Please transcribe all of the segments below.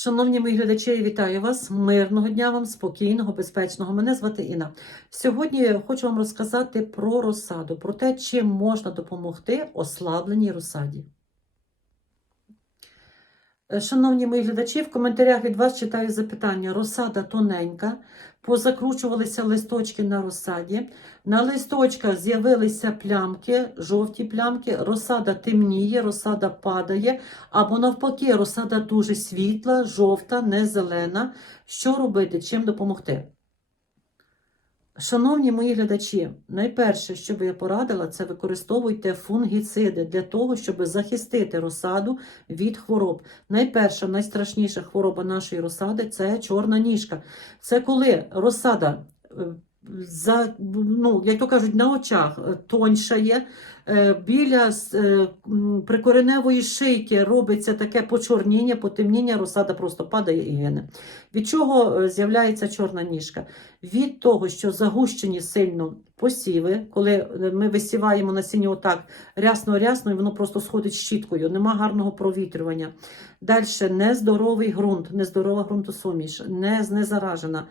Шановні мої глядачі, вітаю вас. Мирного дня вам, спокійного, безпечного. Мене звати Інна. Сьогодні я хочу вам розказати про розсаду, про те, чим можна допомогти ослабленій розсаді. Е, Шановні мої глядачі, в коментарях від вас читаю запитання. Розсада тоненька, позакручувалися листочки на розсаді. На листочках з'явилися плямки, жовті плямки, розсада темніє, розсада падає, або навпаки, розсада дуже світла, жовта, не зелена. Що робити? Чим допомогти? Шановні мої глядачі, найперше, що би я порадила, це використовуйте фунгіциди для того, щоб захистити розсаду від хвороб. Найперша, найстрашніша хвороба нашої розсади це чорна ніжка. Це коли розсада е, за, ну, як то кажуть, на очах е, тоньшає, е, біля е, прикореневої шийки робиться таке почорніння, потемніння, розсада просто падає і гине. Від чого з'являється чорна ніжка? Від того, що загущені сильно посіви, коли ми висіваємо насіння отак рясно-рясно, і воно просто сходить щіткою, нема гарного провітрювання. Далі нездоровий ґрунт, нездорова ґрунтосуміш, не знезаражена.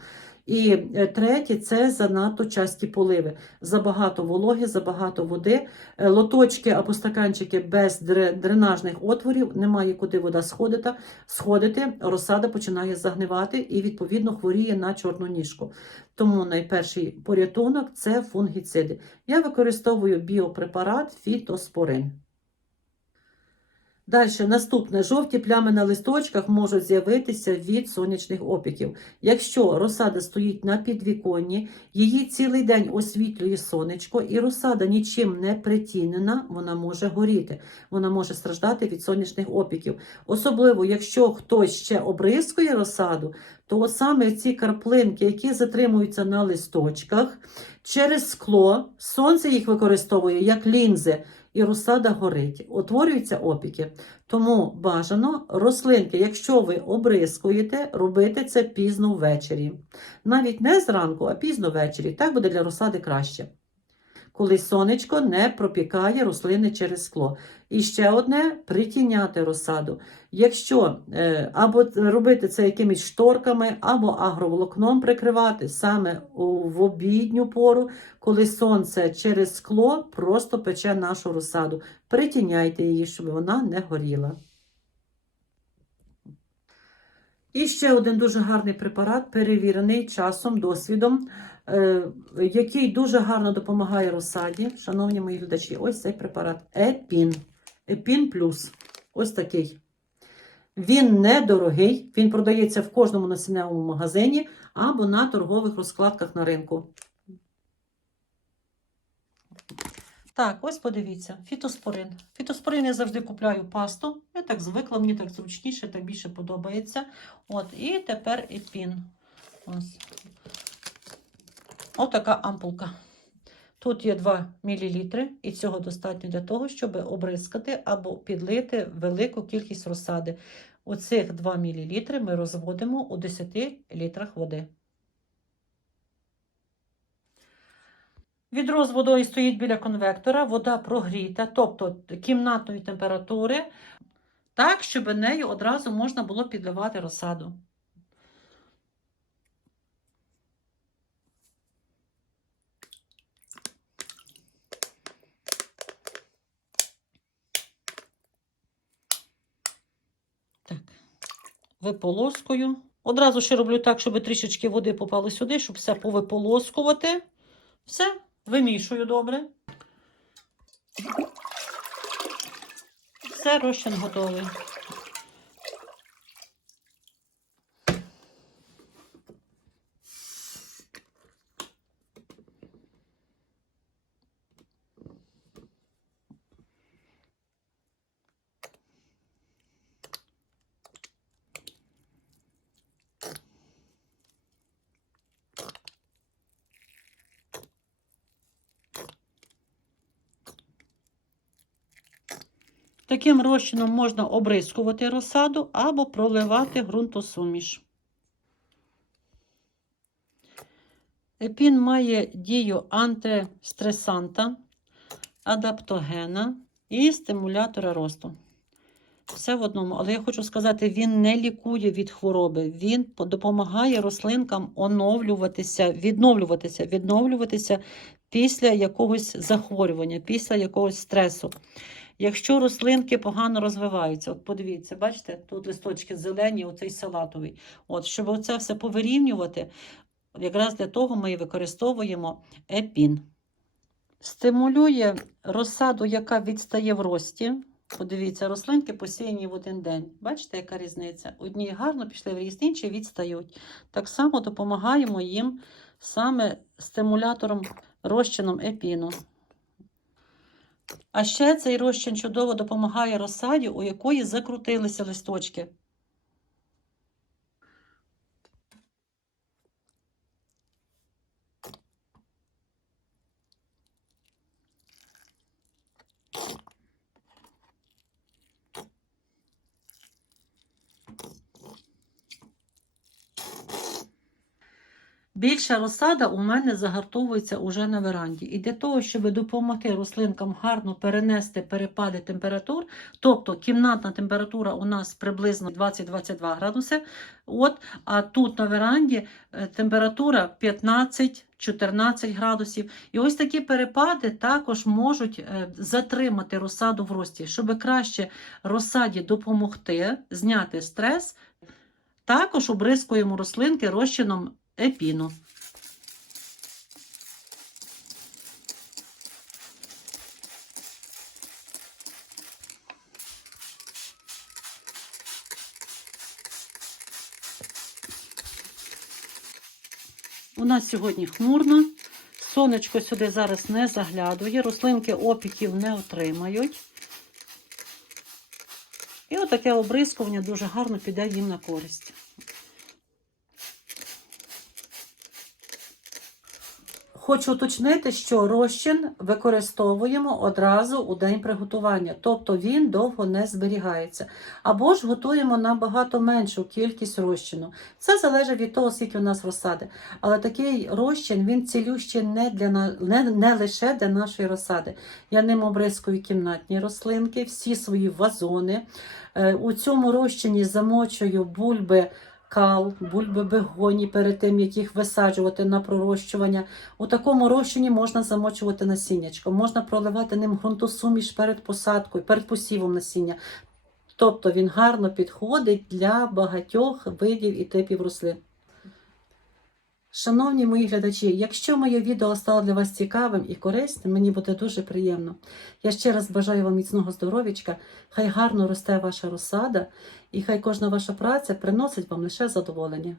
І е, третє це занадто часті поливи. Забагато вологи, забагато води, е, лоточки або стаканчики без дренажних отворів, немає куди вода сходити, сходити, розсада починає загнивати і, відповідно, хворіє на чорну ніжку. Тому найперший порятунок це фунгіциди. Я використовую біопрепарат фітоспорин. Далі, наступне, жовті плями на листочках можуть з'явитися від сонячних опіків. Якщо розсада стоїть на підвіконні, її цілий день освітлює сонечко, і розсада нічим не притінена, вона може горіти, вона може страждати від сонячних опіків. Особливо, якщо хтось ще обрискує розсаду, то саме ці карплинки, які затримуються на листочках, через скло, сонце їх використовує як лінзи і розсада горить, утворюються опіки. Тому бажано рослинки, якщо ви обрискуєте, робити це пізно ввечері. Навіть не зранку, а пізно ввечері. Так буде для розсади краще. Коли сонечко не пропікає рослини через скло. І ще одне притіняти розсаду. Якщо е, або робити це якимись шторками, або агроволокном прикривати саме в обідню пору, коли сонце через скло просто пече нашу розсаду. Притіняйте її, щоб вона не горіла. І ще один дуже гарний препарат, перевірений часом, досвідом, е, який дуже гарно допомагає розсаді. Шановні мої глядачі, ось цей препарат Епін. Епін плюс. Ось такий. Він недорогий, він продається в кожному насінневому магазині або на торгових розкладках на ринку. Так, ось подивіться, фітоспорин. Фітоспорин я завжди купляю пасту. Я так звикла, мені так зручніше, так більше подобається. От, і тепер епін. Ось. Отака ампулка. Тут є 2 мл, і цього достатньо для того, щоб обрискати або підлити велику кількість розсади. Оцих 2 мл ми розводимо у 10 літрах води. Відро з водою стоїть біля конвектора, вода прогріта, тобто кімнатної температури, так, щоб нею одразу можна було підливати розсаду. Так, виполоскую. Одразу ще роблю так, щоб трішечки води попало сюди, щоб все повиполоскувати. Все, вимішую добре. Все, розчин готовий. Таким розчином можна обрискувати розсаду або проливати ґрунтосуміш. Епін має дію антистресанта, адаптогена і стимулятора росту. Все в одному, але я хочу сказати, він не лікує від хвороби. Він допомагає рослинкам оновлюватися, відновлюватися, відновлюватися після якогось захворювання, після якогось стресу. Якщо рослинки погано розвиваються, от подивіться, бачите, тут листочки зелені, оцей салатовий. От, щоб оце все повирівнювати, якраз для того ми і використовуємо епін. Стимулює розсаду, яка відстає в рості. Подивіться, рослинки посіяні в один день. Бачите, яка різниця? Одні гарно пішли в ріст, інші відстають. Так само допомагаємо їм саме стимулятором розчином епіну. А ще цей розчин чудово допомагає розсаді, у якої закрутилися листочки. Більша розсада у мене загартовується уже на веранді. І для того, щоб допомогти рослинкам гарно перенести перепади температур, тобто кімнатна температура у нас приблизно 20-22 градуси, от, а тут на веранді е, температура 15-14 градусів. І ось такі перепади також можуть е, затримати розсаду в рості, щоб краще розсаді допомогти зняти стрес. Також обрискуємо рослинки розчином епіну. У нас сьогодні хмурно. Сонечко сюди зараз не заглядує, рослинки опіків не отримають. І отаке обрискування дуже гарно піде їм на користь. Хочу уточнити, що розчин використовуємо одразу у день приготування, тобто він довго не зберігається. Або ж готуємо набагато меншу кількість розчину. Це залежить від того, скільки у нас розсади. Але такий розчин він цілющий не, для, не, не лише для нашої розсади. Я ним обрискую кімнатні рослинки, всі свої вазони. Е, У цьому розчині замочую бульби кал, бульби бегоні перед тим, як їх висаджувати на пророщування. У такому розчині можна замочувати насіннячко, можна проливати ним ґрунтосуміш перед посадкою, перед посівом насіння. Тобто він гарно підходить для багатьох видів і типів рослин. Шановні мої глядачі, якщо моє відео стало для вас цікавим і корисним, мені буде дуже приємно. Я ще раз бажаю вам міцного здоров'ячка, хай гарно росте ваша розсада, і хай кожна ваша праця приносить вам лише задоволення.